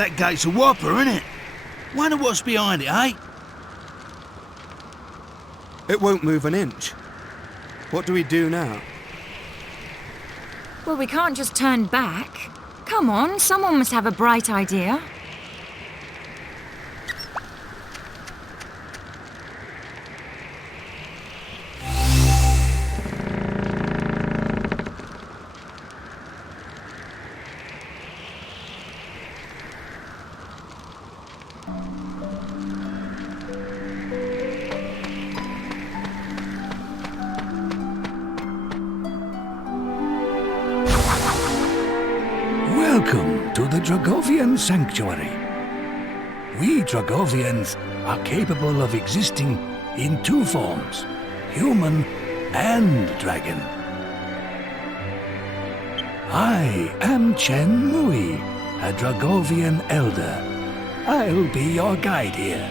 That gate's a whopper, isn't it? Wonder what's behind it, eh? It won't move an inch. What do we do now? Well, we can't just turn back. Come on, someone must have a bright idea. Welcome to the Dragovian Sanctuary. We Dragovians are capable of existing in two forms, human and dragon. I am Chen Mui, a Dragovian elder. I'll be your guide here.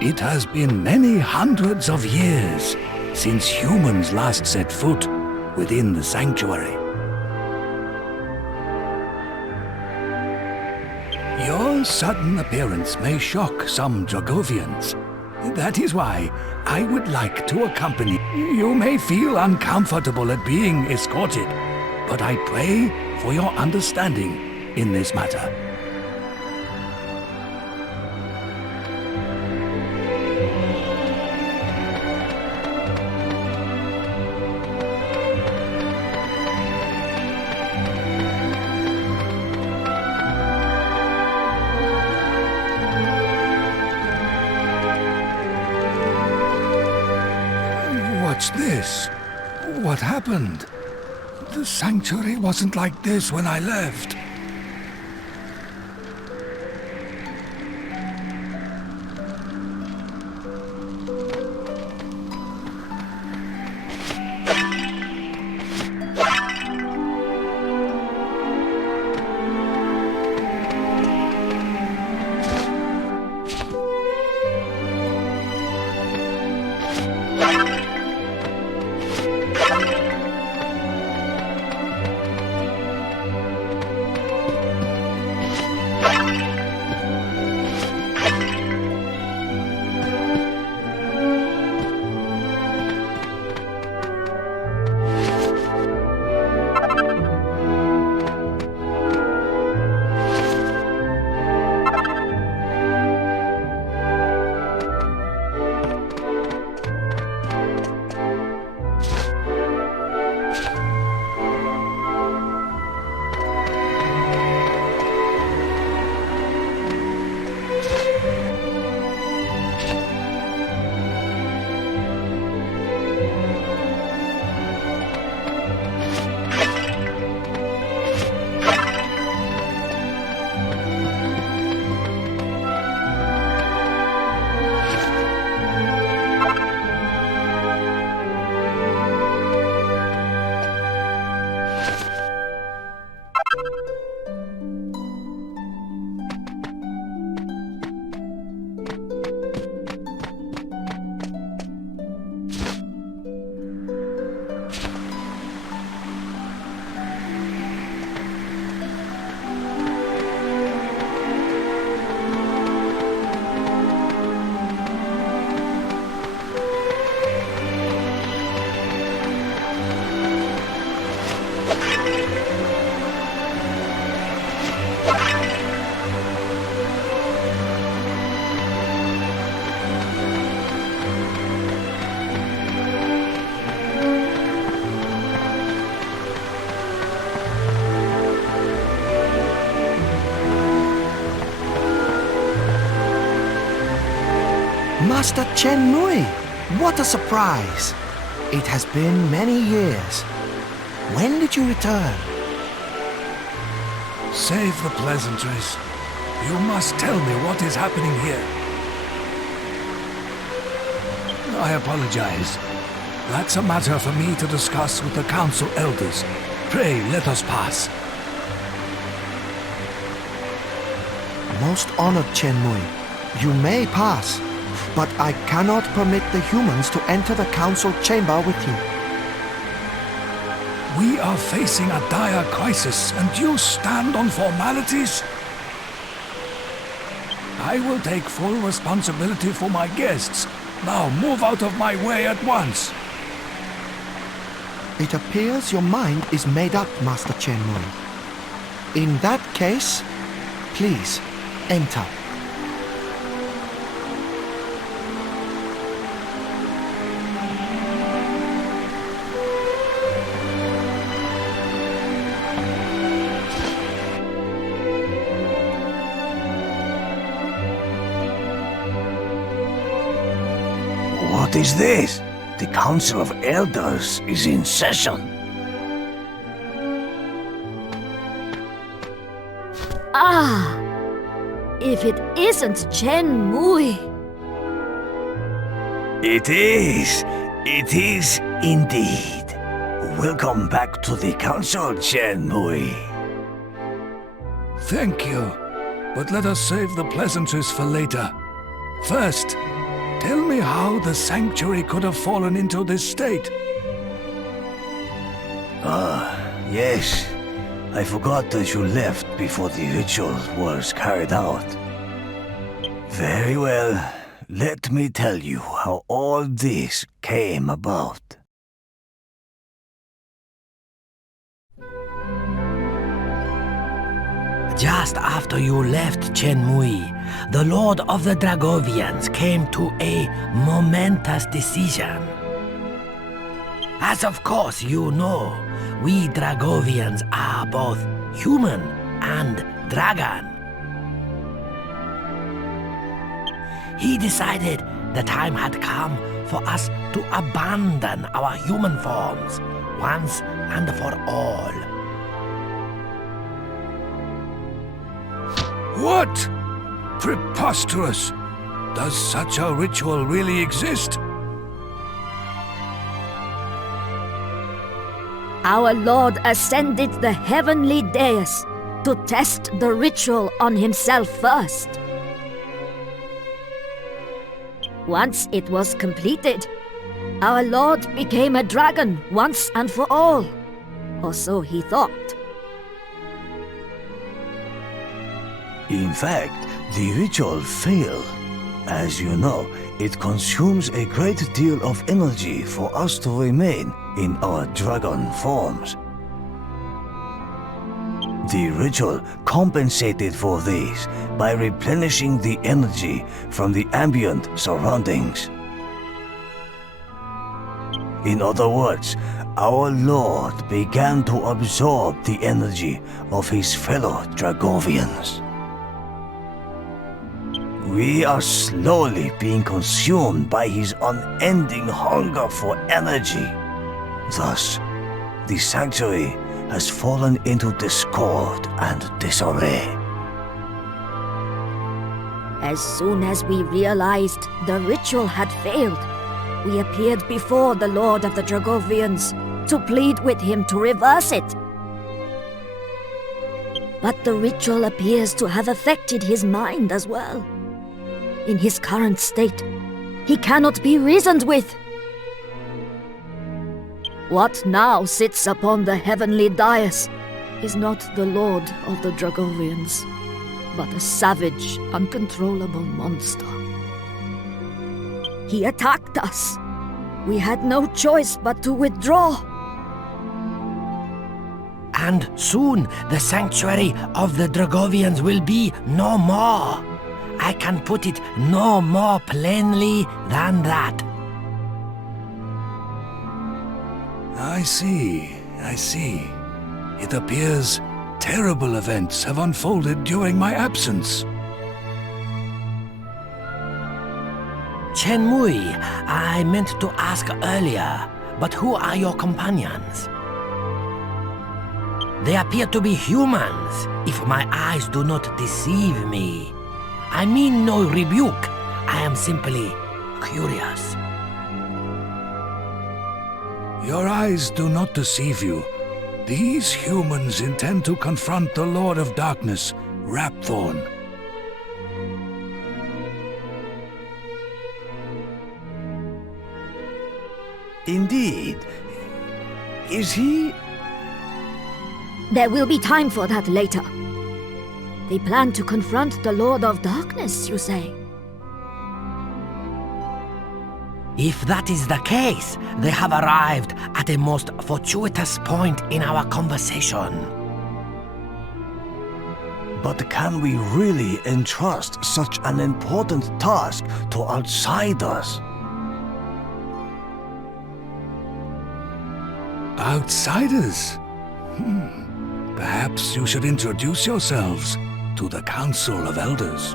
It has been many hundreds of years since humans last set foot within the sanctuary. Your sudden appearance may shock some Dragovians. That is why I would like to accompany. You may feel uncomfortable at being escorted, but I pray for your understanding in this matter. What's this? What happened? The sanctuary wasn't like this when I left. Master Chen Mui, what a surprise! It has been many years. When did you return? Save the pleasantries. You must tell me what is happening here. I apologize. That's a matter for me to discuss with the council elders. Pray, let us pass. Most honored Chen Mui, you may pass, but I cannot permit the humans to enter the council chamber with you. We are facing a dire crisis, and you stand on formalities? I will take full responsibility for my guests. Now move out of my way at once. It appears your mind is made up, Master Chenmui. In that case, please, enter. What is this? The Council of Elders is in session. Ah! If it isn't Chenmui! It is. It is indeed. Welcome back to the Council, Chenmui. Thank you. But let us save the pleasantries for later. First, tell me how the sanctuary could have fallen into this state. Yes. I forgot that you left before the ritual was carried out. Very well. Let me tell you how all this came about. Just after you left Chenmui, the Lord of the Dragovians came to a momentous decision. As of course you know, we Dragovians are both human and dragon. He decided the time had come for us to abandon our human forms once and for all. What? Preposterous! Does such a ritual really exist? Our Lord ascended the heavenly dais to test the ritual on himself first. Once it was completed, our Lord became a dragon once and for all. Or so he thought. In fact, the ritual failed. As you know, it consumes a great deal of energy for us to remain in our dragon forms. The ritual compensated for this by replenishing the energy from the ambient surroundings. In other words, our Lord began to absorb the energy of his fellow Dragovians. We are slowly being consumed by his unending hunger for energy. Thus, the sanctuary has fallen into discord and disarray. As soon as we realized the ritual had failed, we appeared before the Lord of the Dragovians to plead with him to reverse it. But the ritual appears to have affected his mind as well. In his current state, he cannot be reasoned with. What now sits upon the heavenly dais is not the Lord of the Dragovians, but a savage, uncontrollable monster. He attacked us. We had no choice but to withdraw. And soon the sanctuary of the Dragovians will be no more. I can put it no more plainly than that. I see. It appears terrible events have unfolded during my absence. Chenmui, I meant to ask earlier, but who are your companions? They appear to be humans, if my eyes do not deceive me. I mean no rebuke. I am simply curious. Your eyes do not deceive you. These humans intend to confront the Lord of Darkness, Rapthorn. Indeed. Is he? There will be time for that later. They plan to confront the Lord of Darkness, you say? If that is the case, they have arrived at a most fortuitous point in our conversation. But can we really entrust such an important task to outsiders? Outsiders? Perhaps you should introduce yourselves to the Council of Elders.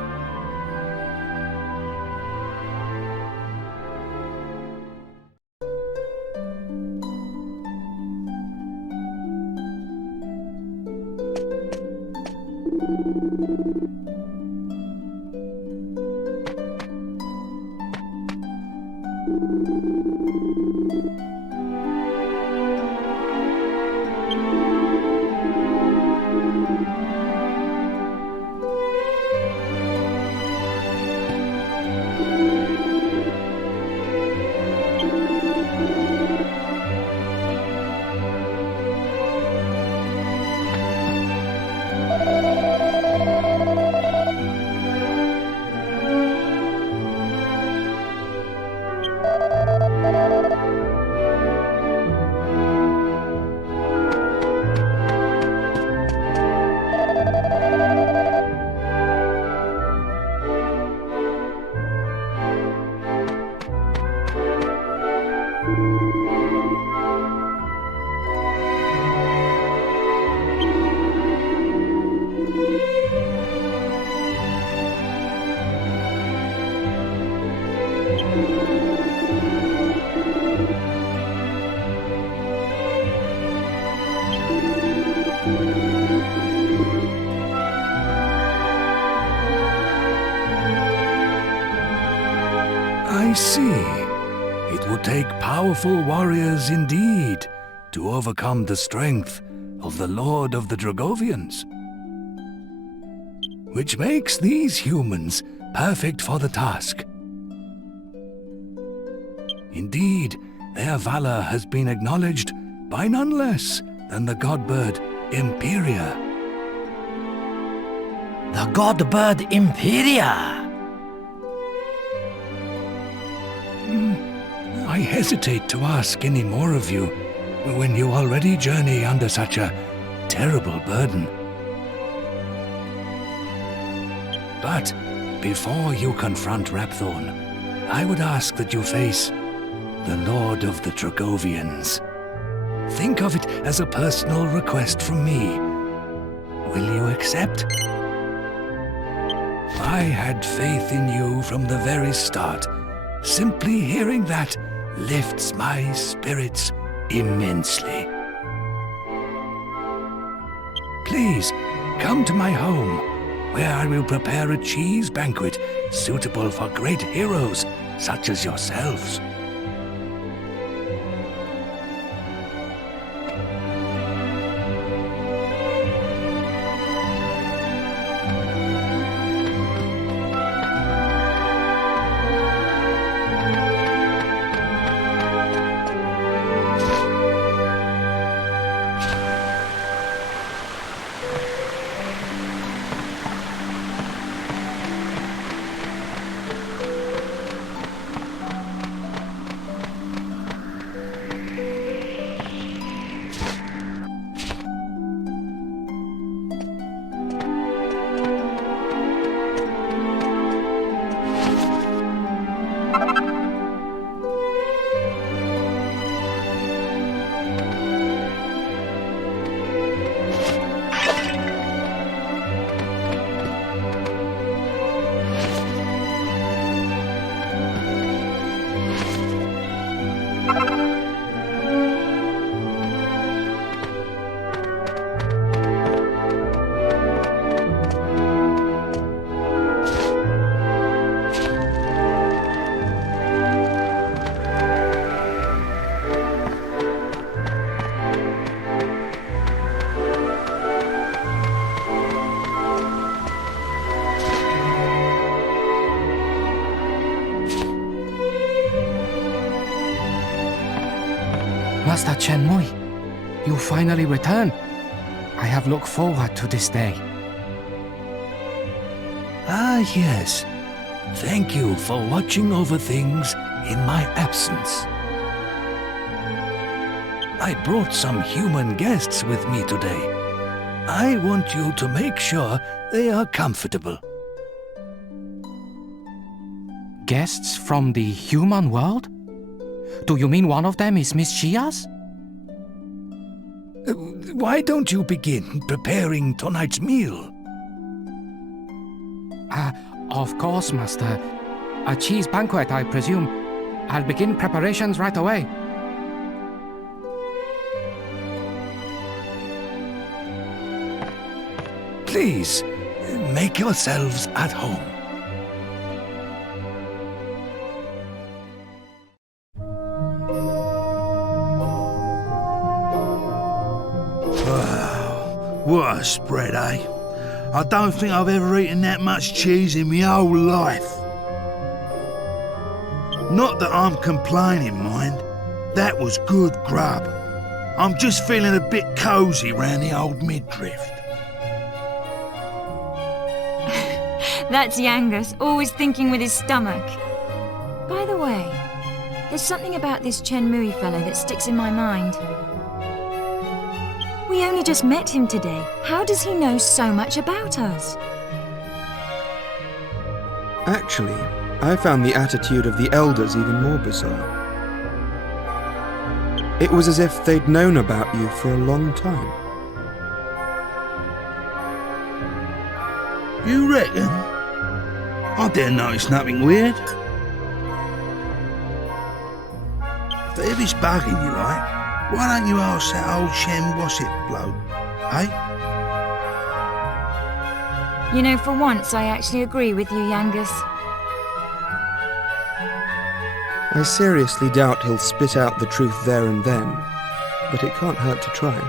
I see. It would take powerful warriors indeed to overcome the strength of the Lord of the Dragovians. Which makes these humans perfect for the task. Indeed, their valor has been acknowledged by none less than the godbird Imperia. The godbird Imperia! I hesitate to ask any more of you when you already journey under such a terrible burden. But before you confront Rapthorn, I would ask that you face the Lord of the Dragovians. Think of it as a personal request from me. Will you accept? I had faith in you from the very start. Simply hearing that lifts my spirits immensely. Please, come to my home, where I will prepare a cheese banquet suitable for great heroes such as yourselves. Master Chen Mui, you finally return. I have looked forward to this day. Ah, yes. Thank you for watching over things in my absence. I brought some human guests with me today. I want you to make sure they are comfortable. Guests from the human world? Do you mean one of them is Miss Shias? Why don't you begin preparing tonight's meal? Of course, Master. A cheese banquet, I presume. I'll begin preparations right away. Please, make yourselves at home. What a spread, eh? I don't think I've ever eaten that much cheese in my whole life. Not that I'm complaining, mind. That was good grub. I'm just feeling a bit cosy round the old midriff. That's Yangus, always thinking with his stomach. By the way, there's something about this Chen Mui fellow that sticks in my mind. We only just met him today. How does he know so much about us? Actually, I found the attitude of the elders even more bizarre. It was as if they'd known about you for a long time. You reckon? I didn't notice nothing weird. But if it's bugging you like, why don't you ask that old Shem Wassett bloke, eh? You know, for once, I actually agree with you, Yangus. I seriously doubt he'll spit out the truth there and then, but it can't hurt to try.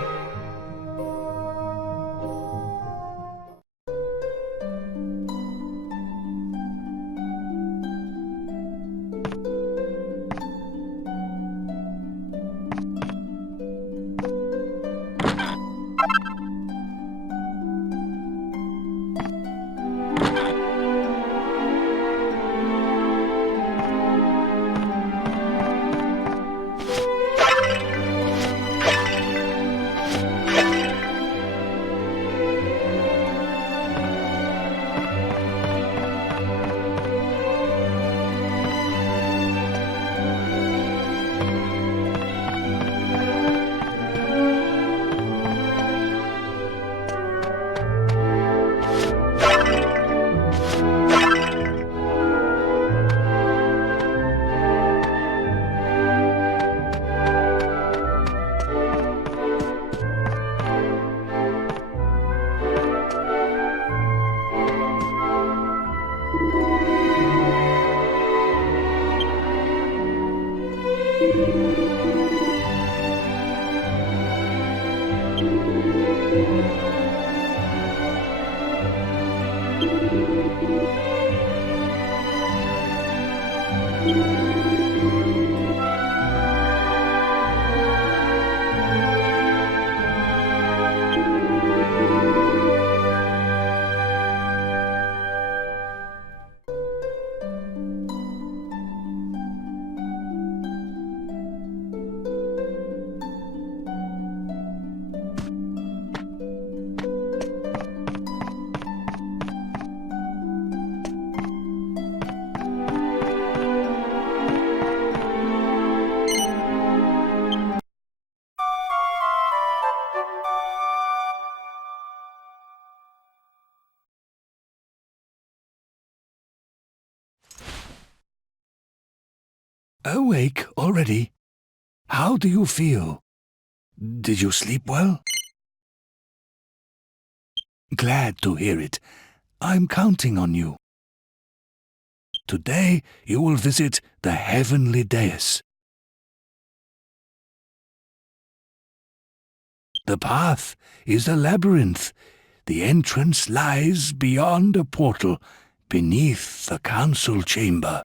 Awake already? How do you feel? Did you sleep well? Glad to hear it. I'm counting on you. Today you will visit the heavenly dais. The path is a labyrinth. The entrance lies beyond a portal, beneath the council chamber.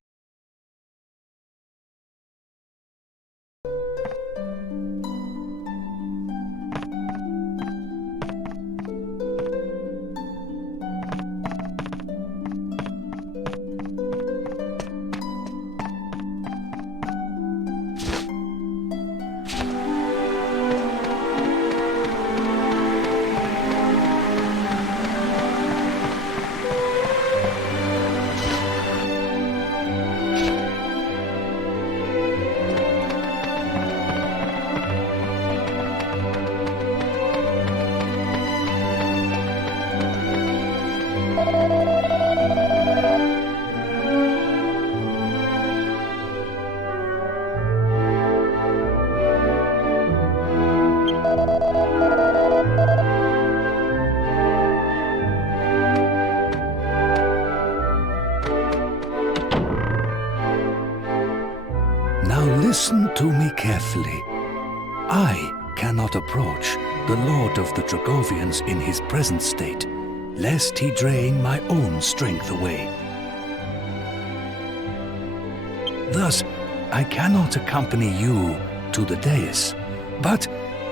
Now listen to me carefully. I cannot approach the Lord of the Dragovians in his present state, lest he drain my own strength away. Thus, I cannot accompany you to the dais, but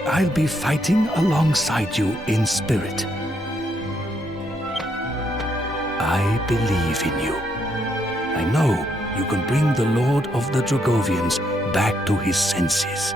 I'll be fighting alongside you in spirit. I believe in you. I know you can bring the Lord of the Dragovians back to his senses.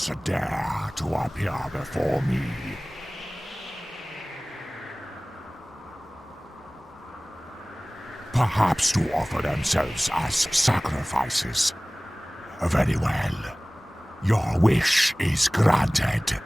Dragovians dare to appear before me. Perhaps to offer themselves as sacrifices. Very well. Your wish is granted.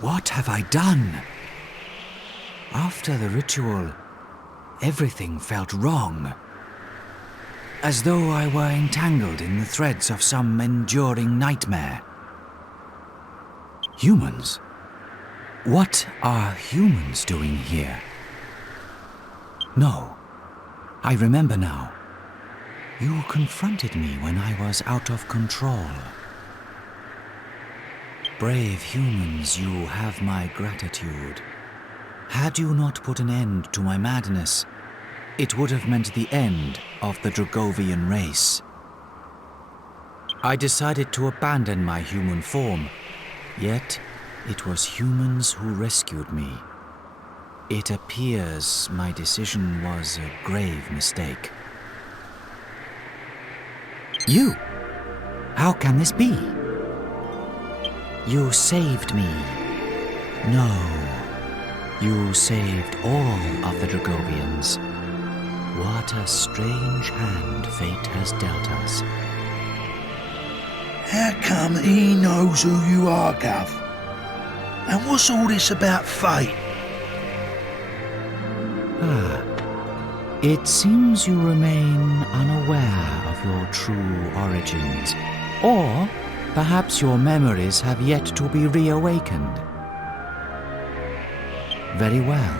What have I done? After the ritual, everything felt wrong. As though I were entangled in the threads of some enduring nightmare. Humans? What are humans doing here? No, I remember now. You confronted me when I was out of control. Brave humans, you have my gratitude. Had you not put an end to my madness, it would have meant the end of the Dragovian race. I decided to abandon my human form, yet it was humans who rescued me. It appears my decision was a grave mistake. You? How can this be? You saved me. No, you saved all of the Dragovians. What a strange hand fate has dealt us. How come he knows who you are, Gov? And what's all this about fate? It seems you remain unaware of your true origins. Or perhaps your memories have yet to be reawakened. Very well.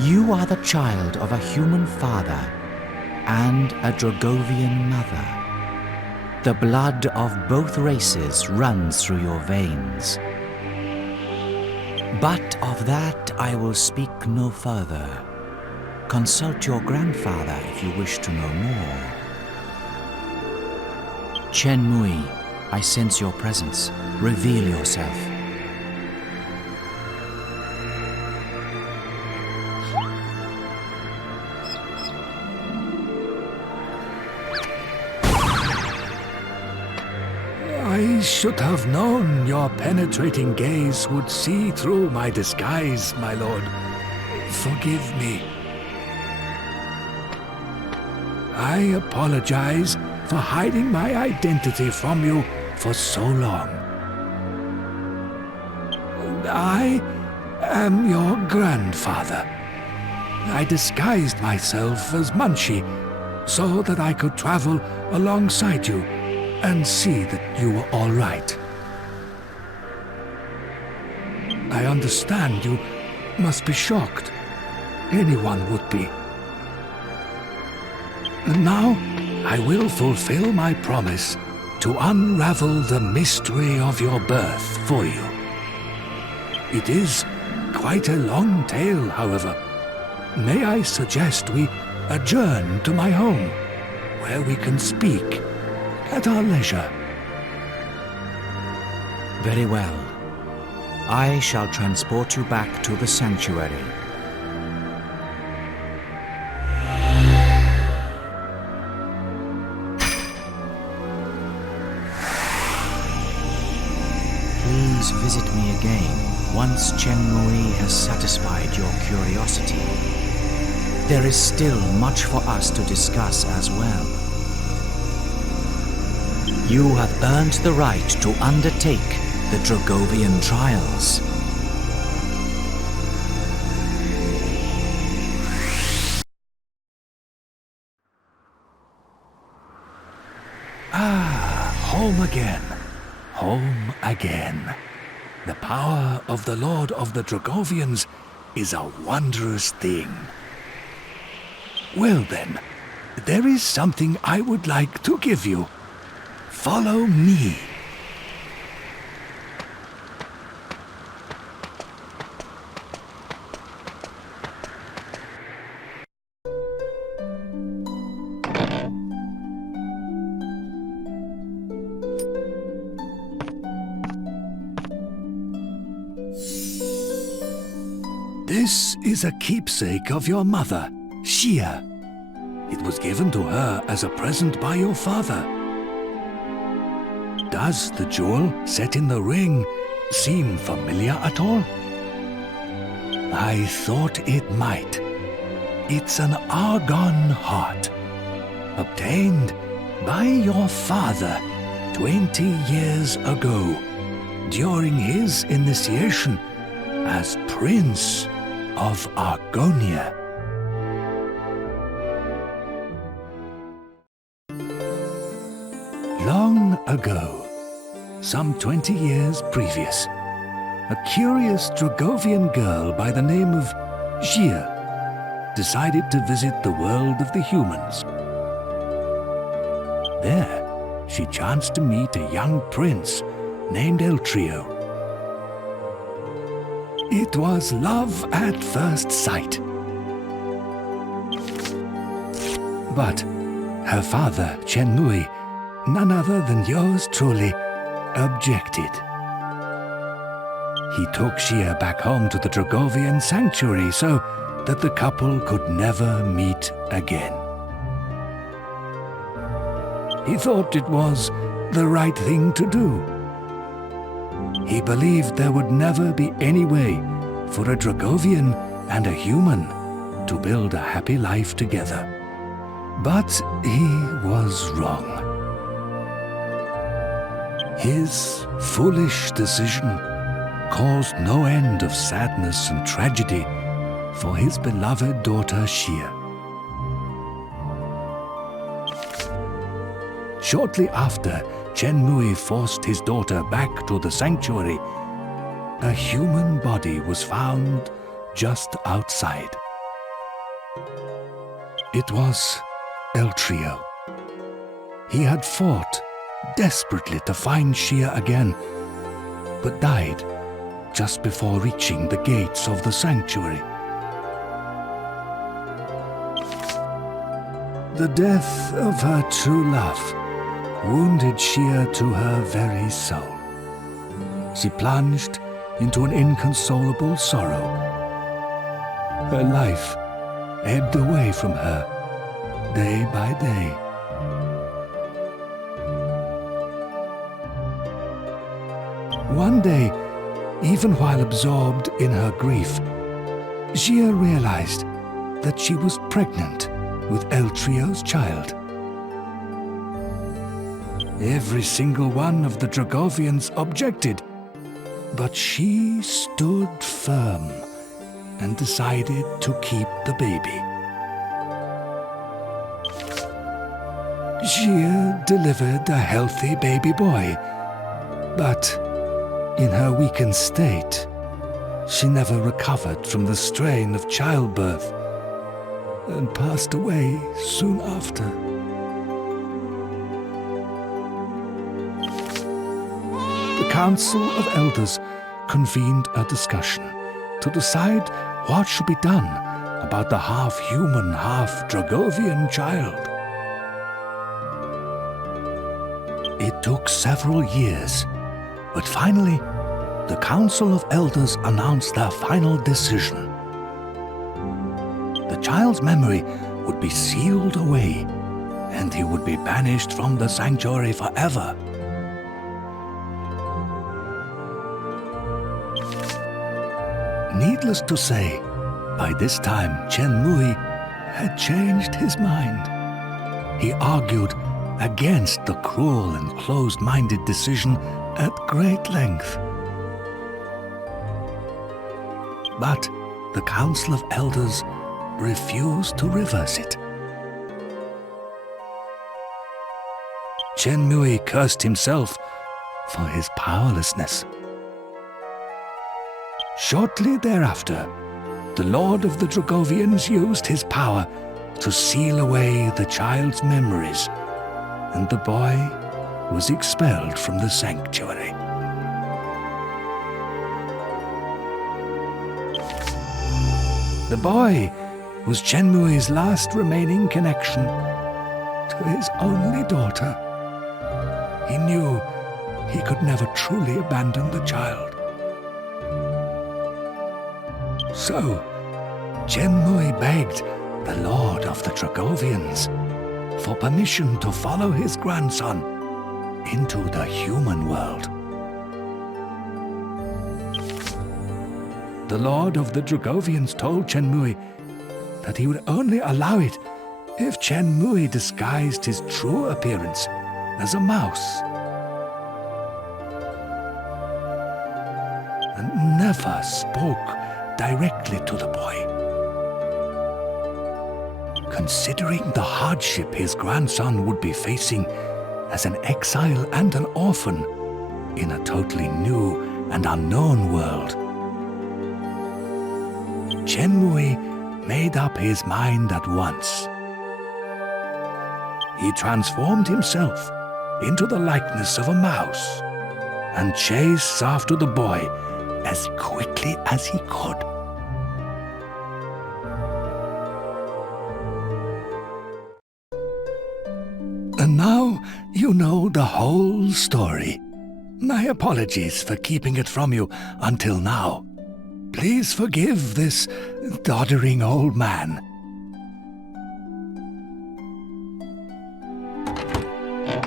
You are the child of a human father and a Dragovian mother. The blood of both races runs through your veins. But of that I will speak no further. Consult your grandfather if you wish to know more. Chen Mui, I sense your presence. Reveal yourself. I should have known your penetrating gaze would see through my disguise, my lord. Forgive me. I apologize for hiding my identity from you for so long. I am your grandfather. I disguised myself as Munchie so that I could travel alongside you and see that you were all right. I understand you must be shocked. Anyone would be. And now, I will fulfill my promise to unravel the mystery of your birth for you. It is quite a long tale, however. May I suggest we adjourn to my home, where we can speak at our leisure? Very well. I shall transport you back to the sanctuary. Please visit me again once Chen Mui has satisfied your curiosity. There is still much for us to discuss as well. You have earned the right to undertake the Dragovian trials. Home again. Home again. The power of the Lord of the Dragovians is a wondrous thing. Well then, there is something I would like to give you. Follow me. This is a keepsake of your mother, Xia. It was given to her as a present by your father. Does the jewel set in the ring seem familiar at all? I thought it might. It's an argon heart, obtained by your father 20 years ago, during his initiation as Prince of Argonia. Long ago, some 20 years previous, a curious Dragovian girl by the name of Gia decided to visit the world of the humans. There, she chanced to meet a young prince named Eltrio. It was love at first sight. But her father, Chenmui, none other than yours truly, objected. He took Xia back home to the Dragovian sanctuary so that the couple could never meet again. He thought it was the right thing to do. He believed there would never be any way for a Dragovian and a human to build a happy life together. But he was wrong. His foolish decision caused no end of sadness and tragedy for his beloved daughter Xia. Shortly after Chenmui forced his daughter back to the sanctuary, a human body was found just outside. It was Eltrio. He had fought desperately to find Xia again, but died just before reaching the gates of the sanctuary. The death of her true love wounded Xia to her very soul. She plunged into an inconsolable sorrow. Her life ebbed away from her day by day. One day, even while absorbed in her grief, Xia realized that she was pregnant with Eltrio's child. Every single one of the Dragovians objected, but she stood firm and decided to keep the baby. Xia delivered a healthy baby boy, but in her weakened state, she never recovered from the strain of childbirth and passed away soon after. The Council of Elders convened a discussion to decide what should be done about the half-human, half-Dragovian child. It took several years, but finally, the Council of Elders announced their final decision. The child's memory would be sealed away, and he would be banished from the sanctuary forever. Needless to say, by this time Chenmui had changed his mind. He argued against the cruel and closed-minded decision at great length. But the Council of Elders refused to reverse it. Chenmui cursed himself for his powerlessness. Shortly thereafter, the Lord of the Dragovians used his power to seal away the child's memories, and the boy was expelled from the sanctuary. The boy was Chenmui's last remaining connection to his only daughter. He knew he could never truly abandon the child. So, Chenmui begged the Lord of the Dragovians for permission to follow his grandson into the human world. The Lord of the Dragovians told Chenmui that he would only allow it if Chenmui disguised his true appearance as a mouse. And never spoke directly to the boy. Considering the hardship his grandson would be facing as an exile and an orphan in a totally new and unknown world, Chenmui made up his mind at once. He transformed himself into the likeness of a mouse and chased after the boy as quickly as he could. And now you know the whole story. My apologies for keeping it from you until now. Please forgive this doddering old man.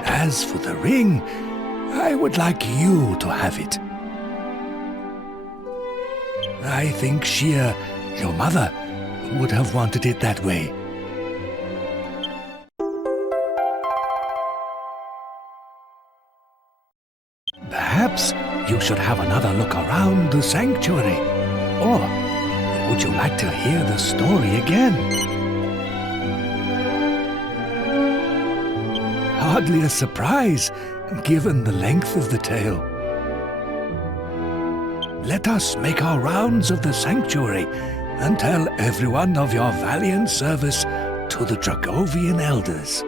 As for the ring, I would like you to have it. I think Shia, your mother, would have wanted it that way. Perhaps you should have another look around the sanctuary. Or would you like to hear the story again? Hardly a surprise, given the length of the tale. Let us make our rounds of the sanctuary and tell everyone of your valiant service to the Dragovian elders.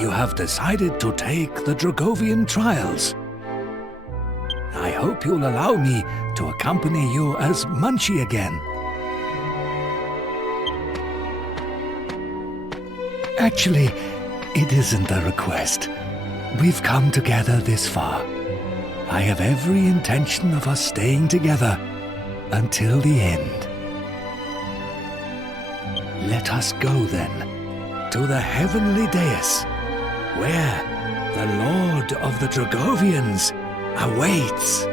You have decided to take the Dragovian trials. I hope you'll allow me to accompany you as Munchie again. Actually, it isn't a request. We've come together this far. I have every intention of us staying together until the end. Let us go then to the heavenly dais, where the Lord of the Dragovians awaits.